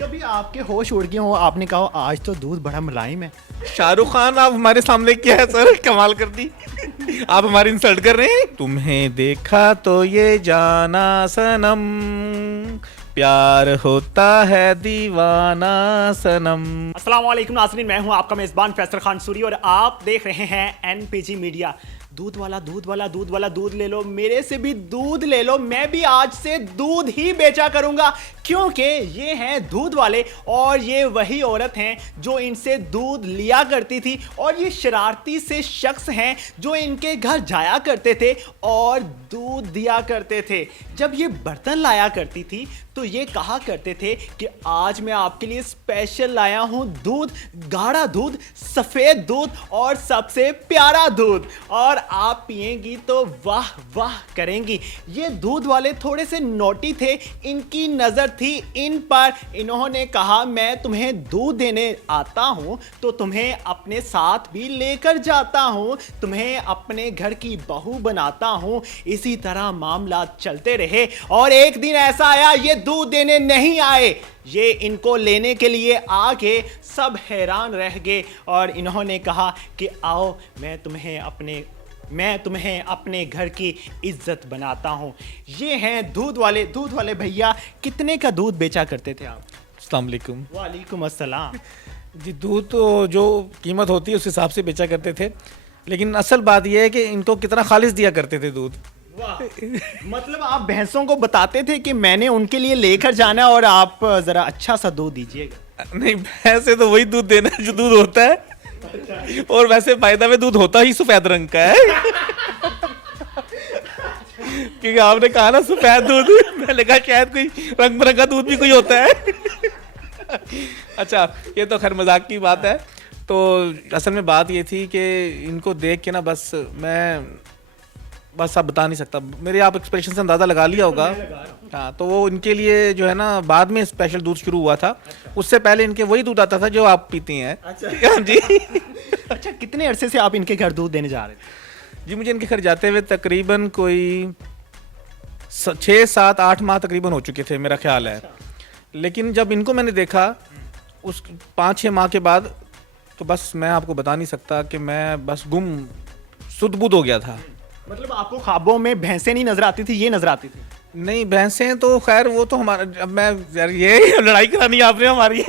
कभी आपके होश उड़ गए हो, आपने कहा आज तो दूध बड़ा मुलायम है? शाहरुख खान आप हमारे सामने क्या है सर, कमाल कर दी। आप हमारी इंसल्ट कर रहे हैं। तुम्हें देखा तो ये जाना सनम, प्यार होता है दीवाना सनम। अस्सलाम वालेकुम नाज़रीन, मैं हूं आपका मेज़बान फैसल खान सूरी और आप देख रहे हैं एनपीजी मीडिया। दूध वाला दूध वाला दूध वाला दूध ले लो, मेरे से भी दूध ले लो। मैं भी आज से दूध ही बेचा करूंगा क्योंकि ये हैं दूध वाले और ये वही औरत हैं जो इनसे दूध लिया करती थी और ये शरारती से शख्स हैं जो इनके घर जाया करते थे और दूध दिया करते थे। जब ये बर्तन लाया करती थी तो ये कहा करते थे कि आज मैं आपके लिए स्पेशल लाया हूं दूध, गाढ़ा दूध, सफेद दूध और सबसे प्यारा दूध, और आप पिएंगी तो वाह वाह करेंगी। ये दूध वाले थोड़े से नोटी थे, इनकी नजर थी इन पर। इन्होंने कहा मैं तुम्हें दूध देने आता हूं तो तुम्हें अपने साथ भी लेकर जाता हूं, तुम्हें अपने घर की बहू बनाता हूं। इसी तरह मामला चलते रहे और एक दिन ऐसा आया ये दूध देने नहीं आए, ये इनको लेने के लिए आके सब हैरान रह गए और इन्होंने कहा कि आओ मैं तुम्हें अपने घर की इज्जत बनाता हूं। ये हैं दूध वाले भैया। कितने का दूध बेचा करते थे आप? अस्सलाम वालेकुम। वालेकुम अस्सलाम। जी, दूध तो जो कीमत होती है उस हिसाब से बेचा करते थे, लेकिन असल बात यह है कि इनको कितना खालिश दिया करते थे दूध। वाह, मतलब आप भैंसों को बताते थे कि मैंने उनके लिए लेकर जाना है और आप जरा अच्छा सा दूध दीजिएगा। नहीं, भैंसे तो वही दूध देना है जो दूध होता है, और वैसे फायदा में दूध होता ही सफेद रंग का है। क्योंकि आपने कहा ना सफेद दूध, मैंने कहा शायद कोई रंग बिरंगा दूध भी कोई होता है। अच्छा, ये तो खैर मजाक की बात है। तो असल में बात ये थी कि इनको देख के ना बस आप बता नहीं सकता, मेरे आप एक्सप्रेशन से अंदाजा लगा लिया होगा। हाँ, तो वो इनके लिए जो है ना बाद में स्पेशल दूध शुरू हुआ था। अच्छा। उससे पहले इनके वही दूध आता था जो आप पीती हैं। अच्छा। हाँ जी। अच्छा, कितने अरसे से आप इनके घर दूध देने जा रहे थे? जी, मुझे इनके घर जाते हुए तकरीबन कोई 6, 7, 8 माह तकरीबन हो चुके थे मेरा ख्याल है। लेकिन जब इनको मैंने देखा उस 5-6 माह के बाद, तो बस मैं आपको बता नहीं सकता कि मैं बस सुध-बुध हो गया था। मतलब आपको ख्वाबों में भैंसें नहीं नजर आती थी, ये नजर आती थी? नहीं, भैंसें तो खैर वो तो हमारा, अब मैं यार ये लड़ाई करानी है आपने हमारी।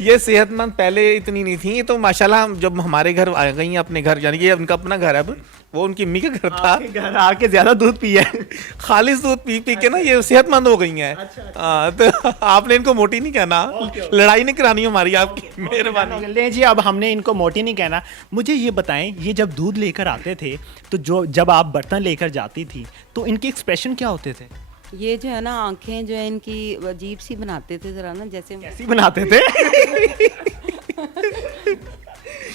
ये सेहतमंद पहले इतनी नहीं थी, तो माशाल्लाह जब हमारे घर आ गई अपने घर, यानी कि उनका अपना घर है, अब वो उनकी अम्मी का घर था। घर आके ज्यादा दूध पिया है। खालिश दूध पी पी के ना ये सेहतमंद हो गई हैं। अच्छा। तो आपने इनको मोटी नहीं कहना। लड़ाई नहीं करानी हमारी, आपकी मेहरबानी। ले जी, अब हमने इनको मोटी नहीं कहना। मुझे ये बताएं, ये जब दूध लेकर आते थे तो जब आप बर्तन लेकर जाती थी तो इनके एक्सप्रेशन क्या होते थे? ये जो है ना, आंखें जो है इनकी अजीब सी बनाते थे जरा ना, जैसे कैसी बनाते थे?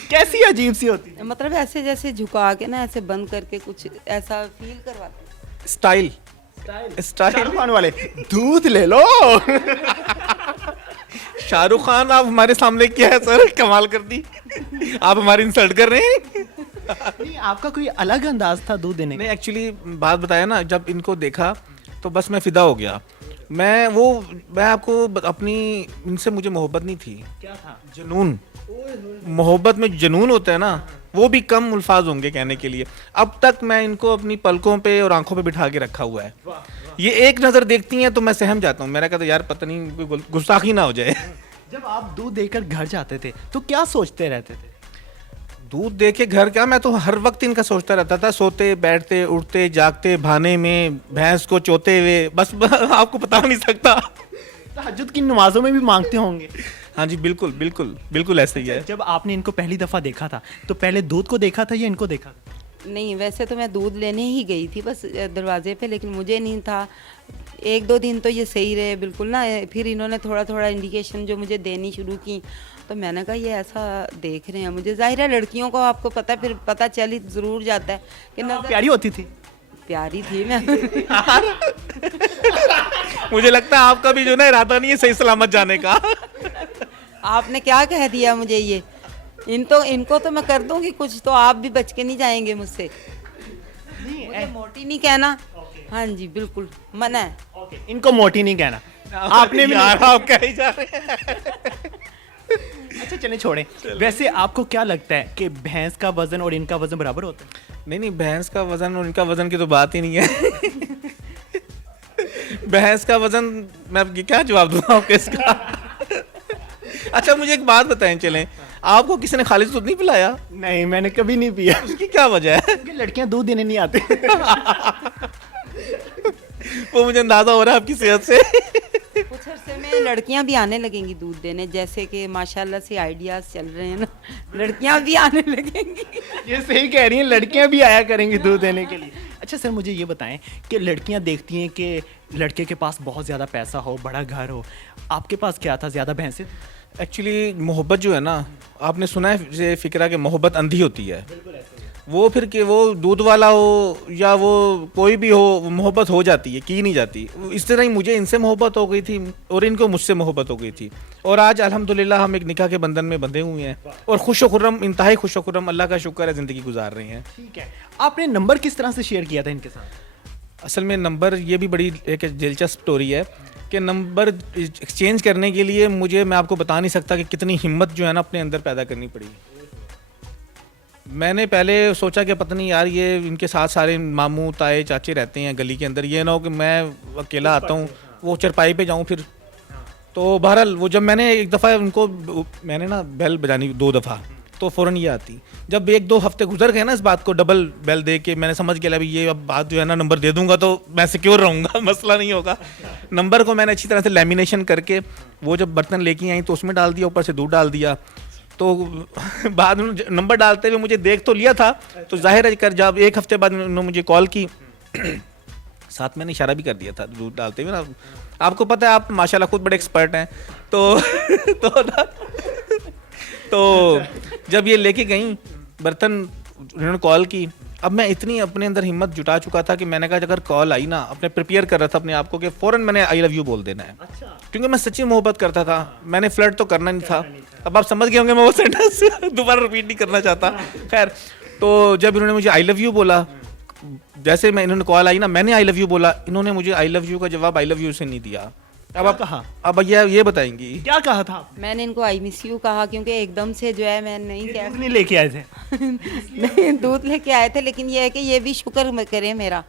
कैसी अजीब सी होती? मतलब ऐसे जैसे झुका के ना, ऐसे बंद करके कुछ ऐसा फील करवाते। स्टाइल शाहरुख खान वाले दूध ले लो। शाहरुख खान आप हमारे सामने क्या है सर, कमाल कर दी। आप हमारी इंसल्ट कर रहे हैं। नहीं, आपका कोई अलग अंदाज था दूध देने का? नहीं, एक्चुअली बात बताया ना, जब इनको देखा तो बस मैं फिदा हो गया। मैं आपको अपनी, इनसे मुझे मोहब्बत नहीं थी। क्या था? जुनून। मोहब्बत में जुनून होता है ना, वो भी कम अल्फाज होंगे कहने के लिए। अब तक मैं इनको अपनी पलकों पे और आंखों पे बिठा के रखा हुआ है। ये एक नज़र देखती हैं तो मैं सहम जाता हूँ। मेरा कहता यार पता नहीं कोई गुस्ताखी ना हो जाए। जब आप दूध देकर घर जाते थे तो क्या सोचते रहते थे? दूध दे के घर क्या, मैं तो हर वक्त इनका सोचता रहता था, सोते बैठते उठते जागते, भाने में भैंस को चोते हुए, बस आपको बता नहीं सकता। तहज्जुद की नमाजों में भी मांगते होंगे? हाँ जी, बिल्कुल बिल्कुल बिल्कुल ऐसे ही है। जब आपने इनको पहली दफ़ा देखा था तो पहले दूध को देखा था या इनको देखा था? नहीं, वैसे तो मैं दूध लेने ही गई थी बस दरवाजे पे, लेकिन मुझे नहीं था। 1-2 दिन तो ये सही रहे बिल्कुल ना, फिर इन्होंने थोड़ा थोड़ा इंडिकेशन जो मुझे देनी शुरू की, तो मैंने कहा ये ऐसा देख रहे हैं मुझे। जाहिर है लड़कियों को आपको पता, फिर पता चल ही ज़रूर जाता है कि ना। प्यारी होती थी? प्यारी थी मैं। मुझे लगता है आपका भी जो ना इरादा नहीं है सही सलामत जाने का। आपने क्या कह दिया मुझे ये? इनको तो मैं कर दूंगी कुछ, तो आप भी बच के नहीं जाएंगे मुझसे। मुझे मोटी नहीं कहना, हाँ जी बिल्कुल मना है। ओके, इनको मोटी नहीं कहना। आपने भी यार आप क्या ही जा रहे हैं। अच्छा चलें छोड़ें। वैसे आपको क्या लगता है कि भैंस का वजन और इनका वजन बराबर होता है? नहीं नहीं, भैंस का वजन और इनका वजन की तो बात ही नहीं है। भैंस का वजन, मैं अब क्या जवाब दूंगा आपको इसका। अच्छा मुझे एक बात बताएं, चलें, आपको किसी ने खालिद दूध नहीं पिलाया? नहीं, मैंने कभी नहीं पिया। उसकी क्या वजह है? क्योंकि लड़कियां दूध देने नहीं आती। वो मुझे अंदाजा हो रहा है आपकी सेहत से। कुछ अरसे में लड़कियां भी आने लगेंगी दूध देने, जैसे कि माशाल्लाह से आइडियाज चल रहे हैं ना, लड़कियां भी आने लगेंगी। ये सही कह रही हैं, लड़कियां भी आया करेंगी दूध देने के लिए। अच्छा सर, मुझे ये बताएं कि लड़कियां देखती हैं कि लड़के के पास बहुत ज़्यादा पैसा हो, बड़ा घर हो, आपके पास क्या था, ज़्यादा भैंसें? एक्चुअली मोहब्बत जो है ना, आपने सुना है ये फिक्रा कि मोहब्बत अंधी होती है। वो फिर कि वो दूध वाला हो या वो कोई भी हो, वो मोहब्बत हो जाती है, की नहीं जाती। इस तरह ही मुझे इनसे मोहब्बत हो गई थी और इनको मुझसे मोहब्बत हो गई थी, और आज अल्हम्दुलिल्लाह हम एक निकाह के बंधन में बंधे हुए हैं और खुश व खुर्रम, इंतहाई खुश व खुर्रम, अल्लाह का शुक्र है, ज़िंदगी गुजार रहे हैं। ठीक है, आपने नंबर किस तरह से शेयर किया था इनके साथ? असल में नंबर, ये भी बड़ी एक दिलचस्प स्टोरी है कि नंबर एक्सचेंज करने के लिए मुझे, मैं आपको बता नहीं सकता कि कितनी हिम्मत जो है ना अपने अंदर पैदा करनी पड़ी। मैंने पहले सोचा कि पता नहीं यार, ये इनके साथ सारे मामू ताए चाचे रहते हैं गली के अंदर, ये ना हो कि मैं अकेला आता हूँ वो चरपाई पे जाऊँ फिर। तो बहरहाल वो जब मैंने एक दफ़ा उनको, मैंने ना बेल बजानी 2 दफ़ा, तो फ़ौरन ये आती। जब 1-2 हफ्ते गुजर गए ना इस बात को डबल बेल दे के, मैंने समझ गया भाई ये अब बात जो है ना, नंबर दे दूंगा तो मैं सिक्योर रहूँगा, मसला नहीं होगा। नंबर को मैंने अच्छी तरह से लेमिनेशन करके, वो जब बर्तन लेके आई तो उसमें डाल दिया, ऊपर से दूध डाल दिया। तो बाद में नंबर डालते हुए मुझे देख तो लिया था, तो जाहिर है कर जब 1 हफ्ते बाद उन्होंने मुझे कॉल की, साथ मैंने इशारा भी कर दिया था दूध डालते हुए ना। आपको पता है आप माशाल्लाह खुद बड़े एक्सपर्ट हैं, तो जब ये लेके गई बर्तन, उन्होंने कॉल की। अब मैं इतनी अपने अंदर हिम्मत जुटा चुका था कि मैंने कहा अगर कॉल आई ना, अपने प्रिपेयर कर रहा था अपने आप को कि फ़ौरन मैंने आई लव यू बोल देना है। क्योंकि मैं सच्ची मोहब्बत करता था, मैंने फ्लर्ट तो करना नहीं था। अब आप समझ गए होंगे, मैं वो सेंटेंस दोबारा रिपीट नहीं करना चाहता। खैर, तो जब इन्होंने मुझे आई लव यू बोला, जैसे मैं, इन्होंने कॉल आई ना, मैंने आई लव यू बोला, इन्होंने मुझे आई लव यू का जवाब आई लव यू से नहीं दिया। अब आप कहा? अब ये बताएंगी क्या कहा था? मैंने इनको आई मिस यू कहा, क्योंकि एकदम से जो है मैं नहीं कह दूध नहीं लेके आए थे? नहीं, दूध लेके आए थे, लेकिन ये है कि ये भी शुक्र करें मेरा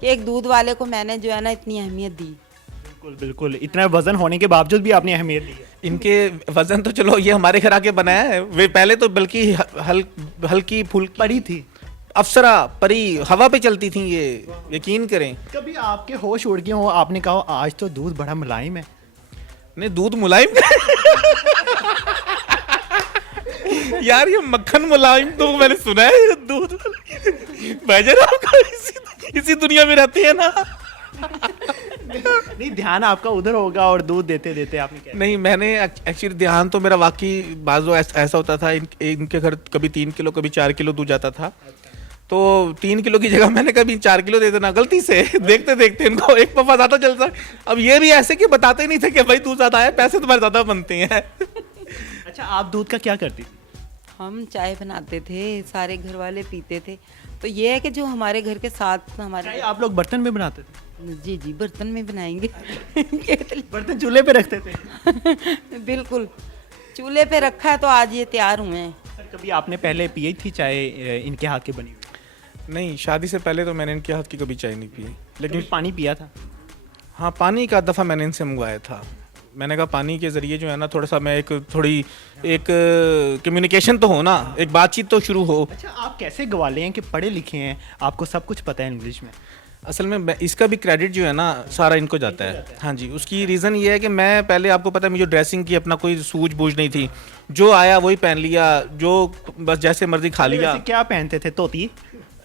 कि एक दूध वाले को मैंने जो है ना इतनी अहमियत दी। बिल्कुल बिल्कुल, इतना वजन होने के बावजूद भी आपने अहमियत दी है। इनके वजन तो चलो ये हमारे घर आके बनाया है, वे पहले तो बल्कि हल्की फुल्की परी थी, अफसरा परी हवा पे चलती थी, ये यकीन करें। कभी आपके होश उड़ गए हो, आपने कहा आज तो दूध बड़ा मुलायम है? नहीं, दूध मुलायम यार ये मक्खन मुलायम तो मैंने सुना है, दूध भाईजान आपका इसी दुनिया में रहती है ना। नहीं, ध्यान आपका उधर होगा और दूध देते देते आपने क्या? नहीं, मैंने एक्चुअली ध्यान तो मेरा वाकई बाजो ऐसा होता था, इनके घर कभी 3 किलो कभी 4 किलो दूध जाता था, तो 3 किलो की जगह मैंने कभी 4 किलो दे देना गलती से, देखते देखते इनको एक पफा ज़्यादा चलता। अब ये भी ऐसे कि बताते नहीं थे कि भाई दूध ज़्यादा है, पैसे तुम्हारे ज़्यादा बनते हैं। अच्छा, आप दूध का क्या करती थी? हम चाय बनाते थे, सारे घर वाले पीते थे। तो ये है कि जो हमारे घर के साथ चाय हमारे, आप लोग बर्तन में बनाते थे? जी जी, बर्तन में बनाएंगे। बर्तन चूल्हे पे रखते थे? बिल्कुल, चूल्हे पे रखा है तो आज ये तैयार हुए हैं। सर, कभी आपने पहले पी थी चाय इनके हाथ की बनी हुई? नहीं, शादी से पहले तो मैंने इनके हाथ की कभी चाय नहीं पी, लेकिन पानी पिया था? हाँ, पानी का दफ़ा मैंने इनसे मंगवाया था। मैंने कहा पानी के ज़रिए जो है ना थोड़ा सा मैं एक कम्युनिकेशन तो हो ना, एक बातचीत तो शुरू हो। अच्छा, आप कैसे गवाले हैं कि पढ़े लिखे हैं, आपको सब कुछ पता है इंग्लिश में? असल में इसका भी क्रेडिट जो है ना सारा इनको जाता है। हाँ जी, उसकी रीज़न ये है कि मैं पहले, आपको पता है मुझे ड्रेसिंग की अपना कोई सूझबूझ नहीं थी, जो आया वही पहन लिया, जो बस जैसे मर्जी खा लिया। क्या पहनते थे? धोती?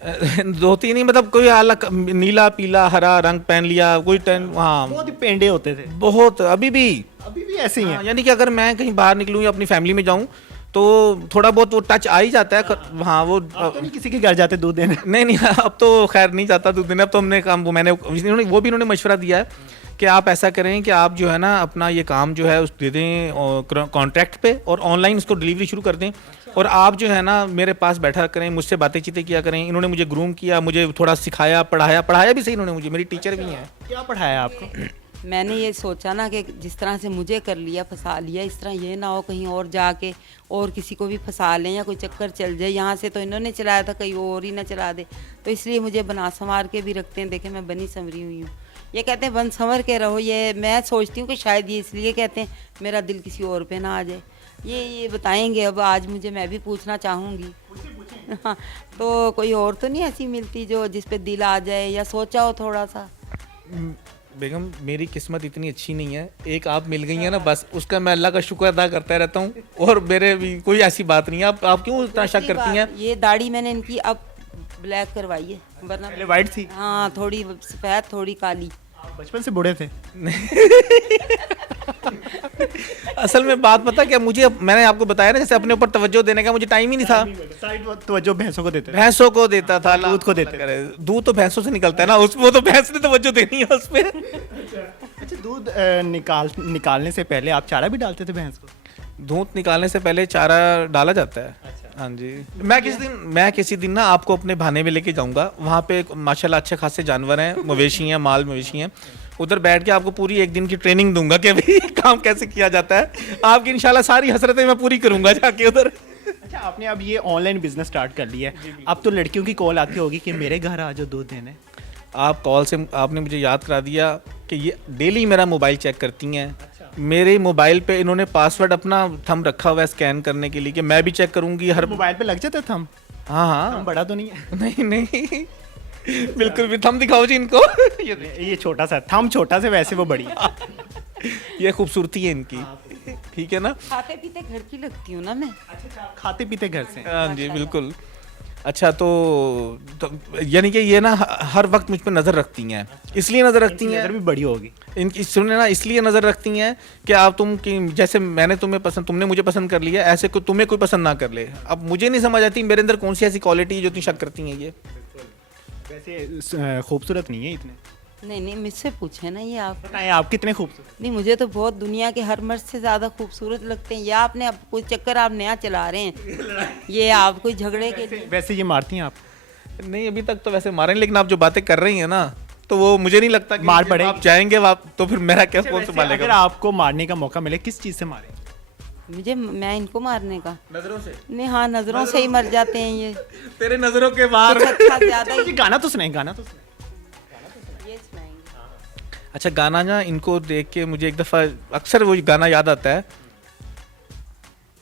धोती नहीं, मतलब कोई अलग नीला पीला हरा रंग पहन लिया, कोई हाँ बहुत ही पेंडे होते थे। बहुत, अभी भी ऐसे ही हैं। यानी कि अगर मैं कहीं बाहर निकलूँ या अपनी फैमिली में जाऊँ तो थोड़ा बहुत वो टच आ ही जाता है। हाँ, वो तो नहीं किसी के घर जाते दूध देने? नहीं, अब तो खैर नहीं जाता दूध देने। अब तो हमने काम, वो मैंने वो भी इन्होंने मशवरा दिया है कि आप ऐसा करें कि आप जो है ना अपना ये काम जो है उस दे दें कॉन्ट्रैक्ट पे और ऑनलाइन इसको डिलीवरी शुरू कर दें और आप जो है ना मेरे पास बैठा करें, मुझसे बातें चीतें किया करें। इन्होंने मुझे ग्रूम किया, मुझे थोड़ा सिखाया, पढ़ाया भी सही इन्होंने मुझे, मेरी टीचर भी हैं। क्या पढ़ाया आपको? मैंने ये सोचा ना कि जिस तरह से मुझे कर लिया, फंसा लिया, इस तरह ये ना हो कहीं और जाके और किसी को भी फंसा लें या कोई चक्कर चल जाए। यहाँ से तो इन्होंने चलाया था, कहीं और ही ना चला दे, तो इसलिए मुझे बना संवार के भी रखते हैं। देखें मैं बनी संवरी हुई हूँ। ये कहते हैं बन संवर के रहो, ये मैं सोचती हूँ कि शायद ये इसलिए कहते हैं मेरा दिल किसी और पे ना आ जाए। ये बताएंगे अब आज मुझे, मैं भी पूछना चाहूँगी। हाँ, तो कोई और तो नहीं ऐसी मिलती जो जिस पे दिल आ जाए या सोचा हो थोड़ा सा? बेगम मेरी किस्मत इतनी अच्छी नहीं है, एक आप मिल गई है ना, बस उसका मैं अल्लाह का शुक्र अदा करता रहता हूँ और मेरे भी कोई ऐसी बात नहीं है। आप क्यों इतना शक करती हैं? ये दाढ़ी मैंने इनकी अब ब्लैक करवाई है, वरना पहले वाइट थी। हाँ, थोड़ी सफ़ेद थोड़ी काली। आप बचपन से बूढ़े थे? असल में बात पता क्या, मुझे मैंने आपको बताया ना जैसे अपने ऊपर तवज्जो देने का मुझे टाइम ही नहीं था। साइड तवज्जो भैंसों को देते थे। भैंसों को देता था, दूध को देते थे। दूध तो भैंसों से निकलता है ना, उस वो तो भैंस ने तवज्जो देनी है उस पे। अच्छा, दूध निकालने से पहले आप चारा भी डालते थे भैंस को? दूध निकालने से पहले चारा डाला जाता है। हाँ जी, मैं किसी दिन ना आपको अपने भाने में लेके जाऊंगा, वहाँ पे माशाल्लाह अच्छे खासे जानवर हैं, मवेशी हैं, माल मवेशी हैं। उधर बैठ के आपको पूरी एक दिन की ट्रेनिंग दूंगा कि भाई काम कैसे किया जाता है। आपकी इंशाल्लाह सारी हसरतें मैं पूरी करूंगा जाके उधर। अच्छा, आपने अब ये ऑनलाइन बिजनेस स्टार्ट कर लिया है, अब तो लड़कियों की कॉल आती होगी कि मेरे घर आ जाओ दूध देने। आप कॉल से आपने मुझे याद करा दिया कि ये डेली मेरा मोबाइल चेक करती हैं। मेरे मोबाइल पे इन्होंने पासवर्ड अपना थंब रखा हुआ है स्कैन करने के लिए कि मैं भी चेक करूंगी हर मोबाइल पे लग जाता है थंब? हाँ हाँ, थंब बड़ा तो नहीं है? नहीं नहीं बिल्कुल भी। थंब दिखाओ जी इनको। ये छोटा सा थंब, छोटा से वैसे वो बड़ी है। ये खूबसूरती है इनकी, ठीक है ना। खाते पीते घर की लगती हूँ ना मैं। अच्छा, खाते पीते घर से? हाँ जी बिल्कुल। अच्छा तो यानी कि ये ना हर वक्त मुझ पर नज़र रखती हैं, इसलिए नज़र रखती हैं। नज़र भी बड़ी होगी इनकी, सुनने ना, इसलिए नज़र रखती हैं कि आप कि जैसे मैंने तुम्हें पसंद, तुमने मुझे पसंद कर लिया, ऐसे को तुम्हें कोई पसंद ना कर ले। अब मुझे नहीं समझ आती मेरे अंदर कौन सी ऐसी क्वालिटी है जो इतनी शक करती हैं। ये वैसे खूबसूरत नहीं है इतने? नहीं, मुझसे पूछे ना ये आप। बताएं आप कितने खूबसूरत? नहीं, मुझे तो बहुत दुनिया के हर मर्द से ज़्यादा खूबसूरत लगते हैं। या आपने अब कोई चक्कर आप नया चला रहे हैं, ये आप कोई झगड़े के? वैसे ये मारती हैं आप? नहीं, अभी तक तो वैसे मारे, लेकिन आप जो बातें कर रही हैं ना, तो वो मुझे नहीं लगता कि मार पड़े। आप जाएंगे तो फिर मेरा क्या कौन संभालेगा? अगर आपको मारने का मौका मिले, किस चीज़ से मारें? मैं इनको मारने का? नजरों से। नहीं, हाँ, नज़रों से ही मर जाते हैं ये। तेरे नजरों के बाहर। कुछ अच्छा ज़्यादा ही। गाना तो सुनाए, गाना तो सुनाए। ये सुनाएंगे। अच्छा, गाना ना इनको देख के मुझे एक दफ़ा अक्सर वो गाना याद आता है।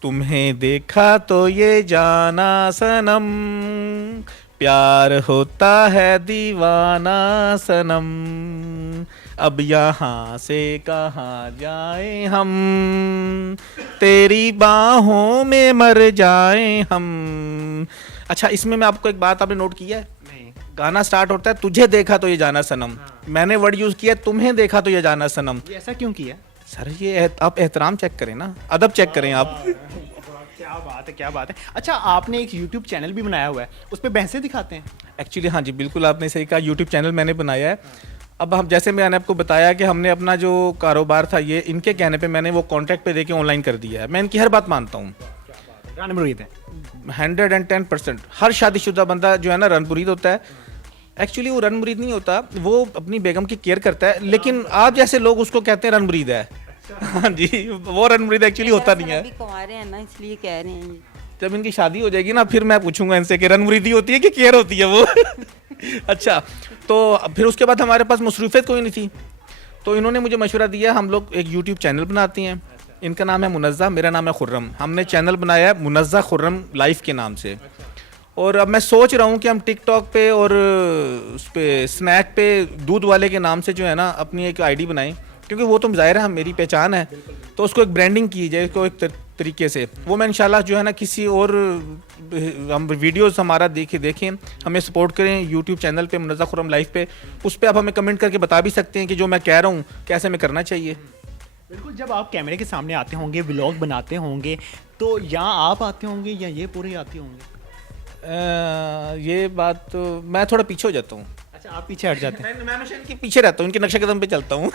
तुम्हें देखा तो ये जाना सनम, प्यार होता है दीवाना सनम, अब यहाँ से कहाँ जाए हम, तेरी बाहों में मर जाए हम। अच्छा, इसमें मैं आपको एक बात, आपने नोट किया है? नहीं। गाना स्टार्ट होता है तुझे देखा तो ये जाना सनम, मैंने वर्ड यूज किया तुम्हें देखा तो ये जाना सनम। ये ऐसा क्यों किया? सर ये आप एहतराम चेक करें ना, अदब चेक करें आप। क्या बात है, क्या बात है। अच्छा, आपने एक YouTube चैनल भी बनाया हुआ है, उस पे भैंसे दिखाते हैं? एक्चुअली हाँ जी बिल्कुल, आपने सही कहा, यूट्यूब चैनल मैंने बनाया है। अब हम, जैसे मैंने आपको बताया कि हमने अपना जो कारोबार था ये इनके कहने पे मैंने वो कॉन्ट्रैक्ट पे देके ऑनलाइन कर दिया है। मैं इनकी हर बात मानता हूँ, गाने मुरीद हैं 110%। हर शादीशुदा बंदा जो है ना रन मुरीद होता है। एक्चुअली वो रन मुरीद नहीं होता, वो अपनी बेगम की केयर करता है, लेकिन आप जैसे लोग उसको कहते हैं रन मुरीद है। हाँ जी, वो रन मुरीद एक्चुअली होता नहीं है। अभी कुंवारे हैं ना, इसलिए कह रहे हैं ये। जब इनकी शादी हो जाएगी ना, फिर मैं पूछूंगा इनसे कि रन मुरीदी होती है कि केयर होती है वो। अच्छा, तो फिर उसके बाद हमारे पास मसरूफियत कोई नहीं थी, तो इन्होंने मुझे मशवरा दिया हम लोग एक यूट्यूब चैनल बनाते हैं। इनका नाम है मुनज़्ज़ा, मेरा नाम है खुर्रम। हमने चैनल बनाया है मुनज़्ज़ा खुर्रम लाइफ के नाम से। और अब मैं सोच रहा हूँ कि हम टिकटॉक पे और उस पे स्नैक पे दूध वाले के नाम से जो है ना अपनी एक आईडी बनाएं, क्योंकि वो तो ज़ाहिर है मेरी पहचान है, तो उसको एक ब्रांडिंग की जाए, इसको एक तरीके से। वो मैं इंशाल्लाह जो है ना किसी और हम वीडियोस हमारा देखें, हमें सपोर्ट करें यूट्यूब चैनल पे मुनज़्ज़ा खुर्रम लाइफ पे। उस पर आप हमें कमेंट करके बता भी सकते हैं कि जो मैं कह रहा हूँ कैसे हमें करना चाहिए। बिल्कुल, जब आप कैमरे के सामने आते होंगे, व्लॉग बनाते होंगे, तो यहाँ आप आते होंगे या ये पूरे आते होंगे? ये बात तो मैं थोड़ा पीछे हो जाता हूँ। अच्छा, आप पीछे हट जाते हैं। मैं हमेशा इनके पीछे रहता हूँ, इनके नक्शे कदम पे चलता हूँ।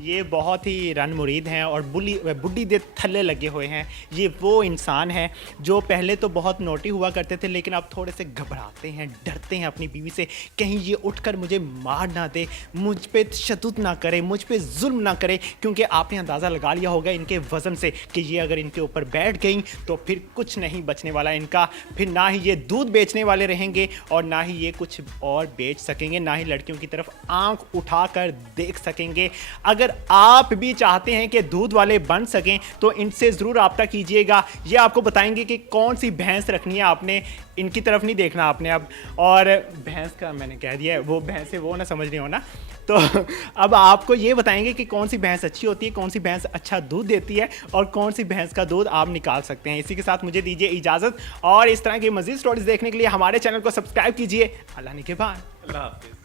ये बहुत ही रन मुरीद हैं और बुढ़ी दे थल्ले लगे हुए हैं। ये वो इंसान हैं जो पहले तो बहुत नोटी हुआ करते थे, लेकिन अब थोड़े से घबराते हैं, डरते हैं अपनी बीवी से, कहीं ये उठकर मुझे मार ना दे, मुझ पे तशद्दुद ना करे, मुझ पे जुल्म ना करे, क्योंकि आपने अंदाज़ा लगा लिया होगा इनके वज़न से कि ये अगर इनके ऊपर बैठ गई तो फिर कुछ नहीं बचने वाला इनका। फिर ना ही ये दूध बेचने वाले रहेंगे और ना ही ये कुछ और बेच सकेंगे, ना ही लड़कियों की तरफ आंख उठाकर देख सकेंगे। अगर आप भी चाहते हैं कि दूध वाले बन सकें तो इनसे ज़रूर रब्ता कीजिएगा। ये आपको बताएंगे कि कौन सी भैंस रखनी है आपने, इनकी तरफ नहीं देखना आपने अब। और भैंस का मैंने कह दिया है, वो भैंस है वो ना समझ रही हो ना। तो अब आपको ये बताएंगे कि कौन सी भैंस अच्छी होती है, कौन सी भैंस अच्छा दूध देती है और कौन सी भैंस का दूध आप निकाल सकते हैं। इसी के साथ मुझे दीजिए इजाज़त और इस तरह की मज़ीद स्टोरीज देखने के लिए हमारे चैनल को सब्सक्राइब कीजिए। अल्लाह ने के बाद। अल्लाह हाफिज़।